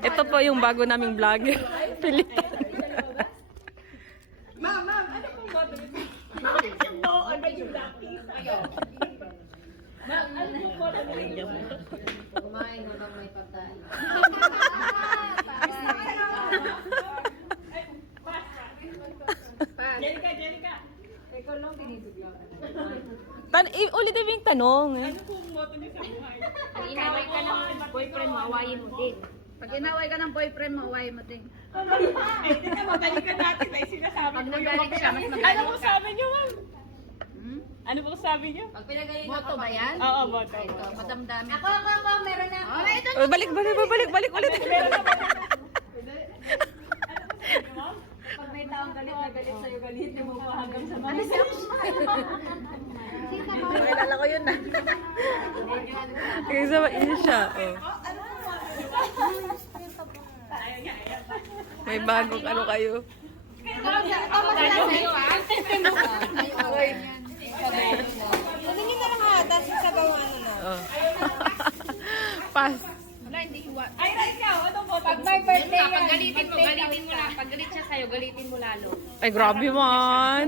Ito po yung bago naming vlogger. Pilitan. Ma'am, ano pong boto niyo? No, ano yung lucky sa'yo? Ma'am, ano pong boto niyo? Kumain habang may pagkain. Jenica. Ikaw lang binibigyan. Ulit yung tanong. Ano pong boto niyo sa buhay? Pag inaway ka ng boyfriend mo, awayin mo din. Pag inaway ka ng boyfriend mo, awayin mo din. Hindi na magalikan natin ay sinasabi Pag ko nagalit siya, mas Ano magalit pong ka. sabi niyo, ma'am? Ano pong sabi niyo? Pag pinagalit boto ba yan? Oo, boto. Ito, madamdami. Ako, meron na. Oh, ito. Balik ulit. Pag may taong galit na galit sa'yo, galitin mo pa hanggang sa mga Kilala ko yun na. Kasi isa siya. Oh. May bagong ano kayo. Tumingin na lang ha, tapos sabaw ano na. Oh. Pass. Wala, hindi hiwa. Ay, ikaw, ano boto? Pag may birthday Pag galitin mo lang. Pag galit siya sa'yo, galitin mo lalo. Ay, grabe man.